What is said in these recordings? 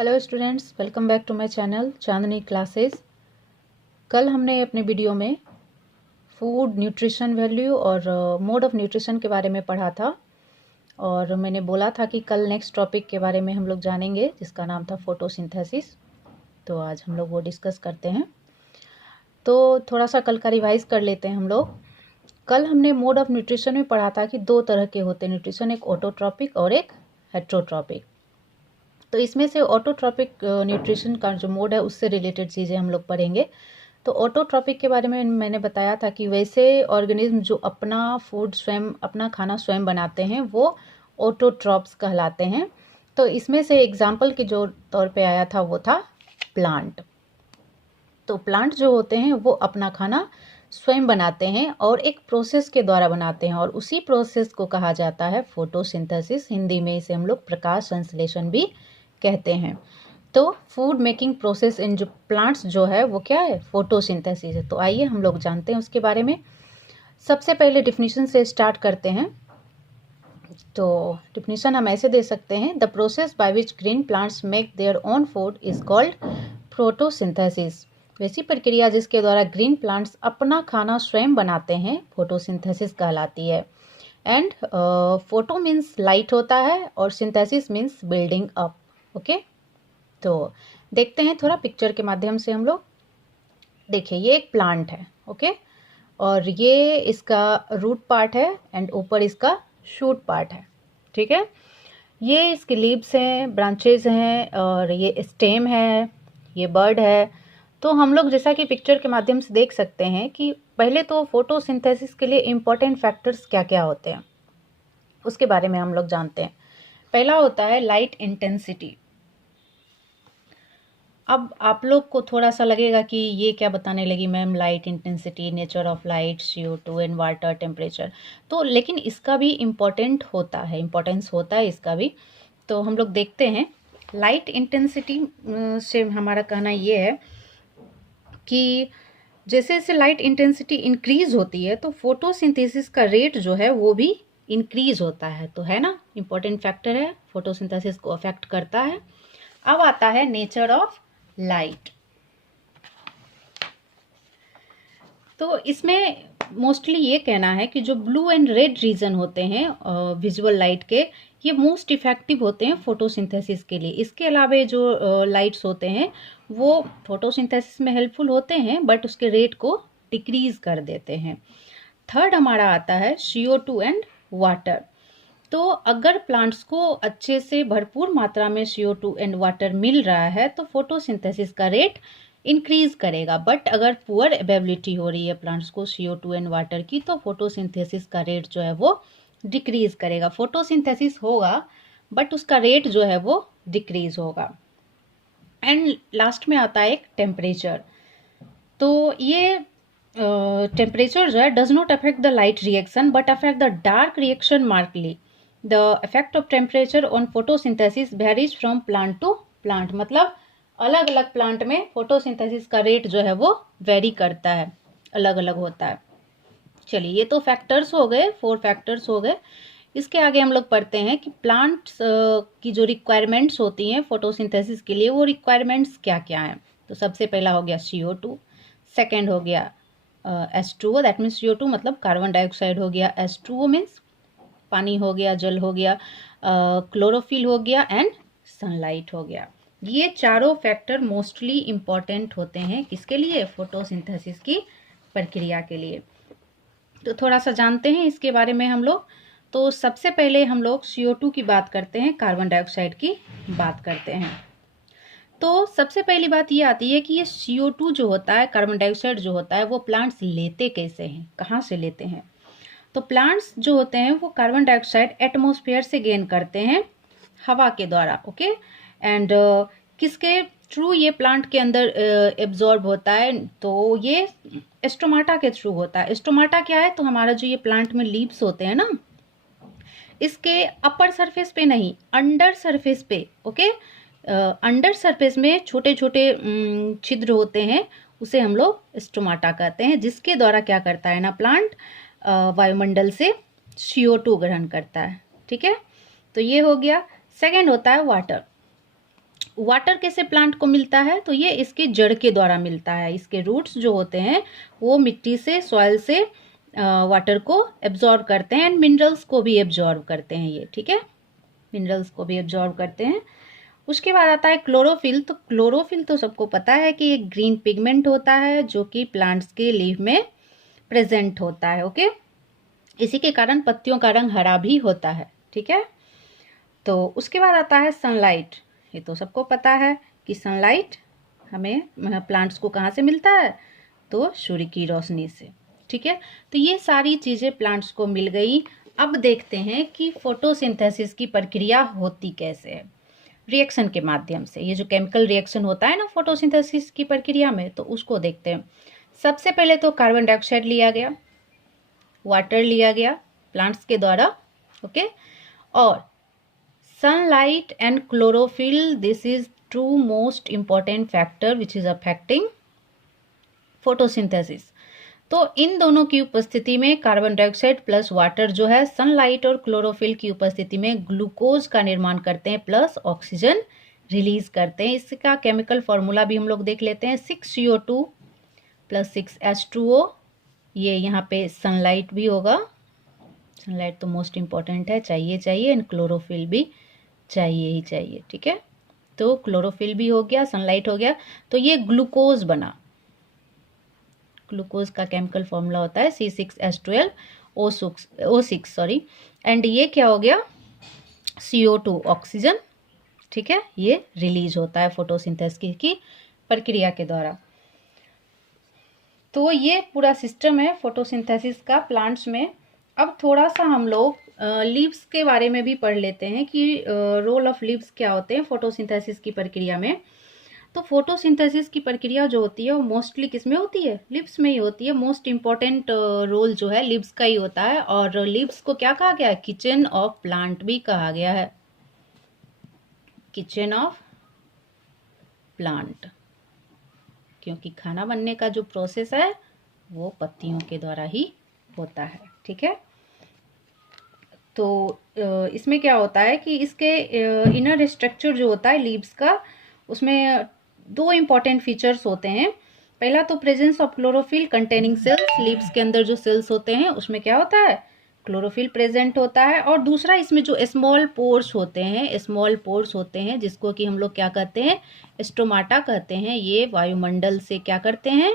Hello students, welcome back to my channel Chandni classes. कल हमने अपने वीडियो में फूड न्यूट्रिशन वैल्यू और मोड ऑफ न्यूट्रिशन के बारे में पढ़ा था और मैंने बोला था कि कल नेक्स्ट टॉपिक के बारे में हम लोग जानेंगे जिसका नाम था फोटोसिंथेसिस। तो आज हम लोग वो डिस्कस करते हैं। तो थोड़ा सा कल का रिवाइज कर लेते हैं हम लोग। कल हमने मोड ऑफ न्यूट्रिशन में पढ़ा था कि दो तरह के होते हैं न्यूट्रिशन, एक ऑटोट्रॉपिक और एक हेट्रोट्रॉपिक। तो इसमें से ऑटोट्रॉपिक न्यूट्रिशन का जो मोड है उससे रिलेटेड चीज़ें हम लोग पढ़ेंगे। तो ऑटोट्रॉपिक के बारे में मैंने बताया था कि वैसे ऑर्गेनिज्म जो अपना फूड स्वयं, अपना खाना स्वयं बनाते हैं वो ऑटोट्रॉप्स कहलाते हैं। तो इसमें से एग्जाम्पल के जो तौर पे आया था वो था प्लांट। तो प्लांट जो होते हैं वो अपना खाना स्वयं बनाते हैं और एक प्रोसेस के द्वारा बनाते हैं और उसी प्रोसेस को कहा जाता है फोटोसिंथेसिस। हिंदी में इसे हम लोग प्रकाश संश्लेषण भी कहते हैं। तो फूड मेकिंग प्रोसेस इन जो प्लांट्स जो है वो क्या है, फोटोसिंथेसिस है। तो आइए हम लोग जानते हैं उसके बारे में। सबसे पहले डिफिनीशन से स्टार्ट करते हैं। तो डिफिनीशन हम ऐसे दे सकते हैं, the process by which green plants make their own food is called photosynthesis. वैसी प्रक्रिया जिसके द्वारा ग्रीन प्लांट्स अपना खाना स्वयं बनाते हैं फोटोसिंथेसिस कहलाती है। एंड फोटो मीन्स लाइट होता है और synthesis means building up. Okay, तो देखते हैं थोड़ा पिक्चर के माध्यम से हम लोग। देखिए ये एक प्लांट है, ओके, और ये इसका रूट पार्ट है एंड ऊपर इसका शूट पार्ट है। ठीक है, ये इसके लीव्स हैं, ब्रांचेज हैं और ये स्टेम है, ये बर्ड है। तो हम लोग जैसा कि पिक्चर के माध्यम से देख सकते हैं कि पहले तो फोटोसिंथेसिस के लिए इम्पोर्टेंट फैक्टर्स क्या क्या होते हैं उसके बारे में हम लोग जानते हैं। पहला होता है लाइट इंटेंसिटी। अब आप लोग को थोड़ा सा लगेगा कि ये क्या बताने लगी ma'am, light intensity, nature of light, CO2 and water, temperature. तो लेकिन इसका भी इम्पोर्टेंट होता है, इम्पोर्टेंस होता है इसका भी। तो हम लोग देखते हैं लाइट इंटेंसिटी से हमारा कहना ये है कि जैसे जैसे लाइट इंटेंसिटी इंक्रीज होती है तो फोटोसिंथेसिस का रेट जो है वो भी इंक्रीज होता है। तो है ना, इम्पोर्टेंट फैक्टर है, फोटोसिंथेसिस को अफेक्ट करता है। अब आता है नेचर ऑफ लाइट। तो इसमें मोस्टली ये कहना है कि जो ब्लू एंड रेड रीजन होते हैं विजुअल लाइट के, ये मोस्ट इफेक्टिव होते हैं फोटोसिंथेसिस के लिए। इसके अलावा जो लाइट्स होते हैं वो फोटोसिंथेसिस में हेल्पफुल होते हैं बट उसके रेट को डिक्रीज कर देते हैं। थर्ड हमारा आता है CO2 एंड वाटर। तो अगर प्लांट्स को अच्छे से भरपूर मात्रा में CO2 एंड वाटर मिल रहा है तो फोटोसिंथेसिस का रेट इंक्रीज करेगा। बट अगर पुअर अवेलेबिलिटी हो रही है प्लांट्स को CO2 एंड वाटर की तो फोटोसिंथेसिस का रेट जो है वो डिक्रीज करेगा। फोटोसिंथेसिस होगा बट उसका रेट जो है वो डिक्रीज होगा। एंड लास्ट में आता है एक टेम्परेचर। तो ये टेम्परेचर जो है does not affect the light reaction but affect the dark reaction markedly. The effect of temperature on photosynthesis varies from plant to plant. मतलब अलग अलग प्लांट में फोटोसिंथेसिस का रेट जो है वो वेरी करता है, अलग अलग होता है। चलिए ये तो फैक्टर्स हो गए, 4 फैक्टर्स हो गए। इसके आगे हम लोग पढ़ते हैं कि प्लांट्स की जो रिक्वायरमेंट्स होती हैं फोटोसिंथेसिस के लिए वो रिक्वायरमेंट्स क्या क्या हैं। तो सबसे पहला हो गया CO2, सेकेंड हो गया H2O, दैट मीन्स CO2 मतलब कार्बन डाइऑक्साइड हो गया, H2O मीन्स पानी हो गया, जल हो गया, क्लोरोफिल हो गया एंड सनलाइट हो गया। ये चारों फैक्टर मोस्टली इम्पॉर्टेंट होते हैं किसके लिए, फोटोसिंथेसिस की प्रक्रिया के लिए। तो थोड़ा सा जानते हैं इसके बारे में हम लोग। तो सबसे पहले हम लोग CO2 की बात करते हैं, कार्बन डाइऑक्साइड की बात करते हैं। तो सबसे पहली बात ये आती है कि ये CO2 जो होता है, कार्बन डाइऑक्साइड जो होता है, वो प्लांट्स लेते कैसे हैं, कहाँ से लेते हैं। तो प्लांट्स जो होते हैं वो कार्बन डाइऑक्साइड एटमॉस्फेयर से गेन करते हैं, हवा के द्वारा। ओके, एंड किसके थ्रू ये प्लांट के अंदर एब्जॉर्ब होता है, तो ये स्टोमाटा के थ्रू होता है। स्टोमाटा क्या है, तो हमारा जो ये प्लांट में लीव्स होते हैं ना, इसके अपर सरफेस पे नहीं, अंडर सरफेस पे। ओके, अंडर सरफेस में छोटे छोटे छिद्र होते हैं, उसे हम लोग स्टोमाटा कहते हैं, जिसके द्वारा क्या करता है ना प्लांट, वायुमंडल से CO2 ग्रहण करता है। ठीक है, तो ये हो गया। सेकेंड होता है वाटर। वाटर कैसे प्लांट को मिलता है, तो ये इसके जड़ के द्वारा मिलता है। इसके रूट्स जो होते हैं वो मिट्टी से, सॉइल से वाटर को एब्जॉर्ब करते हैं एंड मिनरल्स को भी एब्जॉर्ब करते हैं ये, ठीक है, मिनरल्स को भी एब्जॉर्ब करते हैं। उसके बाद आता है क्लोरोफिल। तो क्लोरोफिल तो सबको पता है कि एक ग्रीन पिगमेंट होता है जो कि प्लांट्स के लीफ में प्रेजेंट होता है, ओके। इसी के कारण पत्तियों का रंग हरा भी होता है, ठीक है। तो उसके बाद आता है सनलाइट। ये तो सबको पता है कि सनलाइट हमें प्लांट्स को कहाँ से मिलता है, तो सूर्य की रोशनी से, ठीक है। तो ये सारी चीज़ें प्लांट्स को मिल गई। अब देखते हैं कि फोटोसिंथेसिस की प्रक्रिया होती कैसे है। रिएक्शन के माध्यम से, ये जो केमिकल रिएक्शन होता है ना फोटोसिंथेसिस की प्रक्रिया में, तो उसको देखते हैं। सबसे पहले तो कार्बन डाइऑक्साइड लिया गया, वाटर लिया गया प्लांट्स के द्वारा, ओके, और sunlight and chlorophyll, this is two most important factor which is affecting photosynthesis। तो इन दोनों की उपस्थिति में कार्बन डाइऑक्साइड प्लस वाटर जो है सनलाइट और क्लोरोफिल की उपस्थिति में ग्लूकोज का निर्माण करते हैं प्लस ऑक्सीजन रिलीज करते हैं। इसका केमिकल फॉर्मूला भी हम लोग देख लेते हैं, 6CO2 प्लस 6H2O। ये यहाँ पे सनलाइट भी होगा, सनलाइट तो मोस्ट इम्पॉर्टेंट है, चाहिए एंड क्लोरोफिल भी चाहिए ही चाहिए, ठीक है। तो क्लोरोफिल भी हो गया, सनलाइट हो गया, तो ये ग्लूकोज बना। ग्लूकोज का केमिकल फॉर्मूला होता है C6H12O6 सॉरी, एंड ये क्या हो गया, CO2 ऑक्सीजन, ठीक है, ये रिलीज होता है फोटोसिंथेसिस की प्रक्रिया के द्वारा। तो ये पूरा सिस्टम है फोटोसिंथेसिस का प्लांट्स में। अब थोड़ा सा हम लोग लीव्स के बारे में भी पढ़ लेते हैं कि रोल ऑफ लीव्स क्या होते हैं फोटोसिंथेसिस की प्रक्रिया में। तो फोटोसिंथेसिस की प्रक्रिया जो होती है वो मोस्टली किस में होती है, लीव्स में ही होती है। मोस्ट इम्पॉर्टेंट रोल जो है लीव्स का ही होता है, और लीव्स को क्या कहा गया है, किचन ऑफ प्लांट भी कहा गया है, किचन ऑफ प्लांट, क्योंकि खाना बनने का जो प्रोसेस है वो पत्तियों के द्वारा ही होता है, ठीक है। तो इसमें क्या होता है कि इसके इनर स्ट्रक्चर जो होता है लीव्स का, उसमें दो इम्पॉर्टेंट फीचर्स होते हैं। पहला तो presence of chlorophyll containing cells, leaves के अंदर जो सेल्स होते हैं उसमें क्या होता है, क्लोरोफिल प्रेजेंट होता है। और दूसरा इसमें जो स्मॉल पोर्स होते हैं, जिसको कि हम लोग क्या कहते हैं, स्टोमाटा कहते हैं, ये वायुमंडल से क्या करते हैं,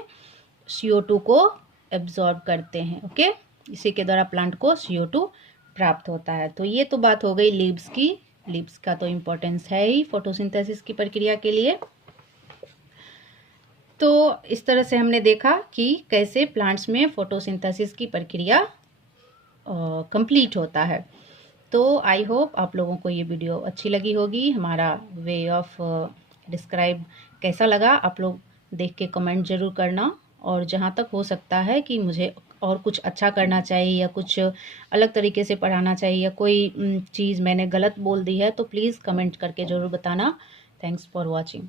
CO2 को एब्जॉर्ब करते हैं, ओके। इसी के द्वारा प्लांट को CO2 प्राप्त होता है। तो ये तो बात हो गई लीव्स की। लीव्स का तो इम्पोर्टेंस है ही फोटोसिंथेसिस की प्रक्रिया के लिए। तो इस तरह से हमने देखा कि कैसे प्लांट्स में फोटोसिंथेसिस की प्रक्रिया कंप्लीट होता है। तो आई होप आप लोगों को ये वीडियो अच्छी लगी होगी। हमारा वे ऑफ डिस्क्राइब कैसा लगा आप लोग देख के कमेंट ज़रूर करना, और जहाँ तक हो सकता है कि मुझे और कुछ अच्छा करना चाहिए या कुछ अलग तरीके से पढ़ाना चाहिए या कोई चीज़ मैंने गलत बोल दी है तो प्लीज़ कमेंट करके ज़रूर बताना। Thanks for watching.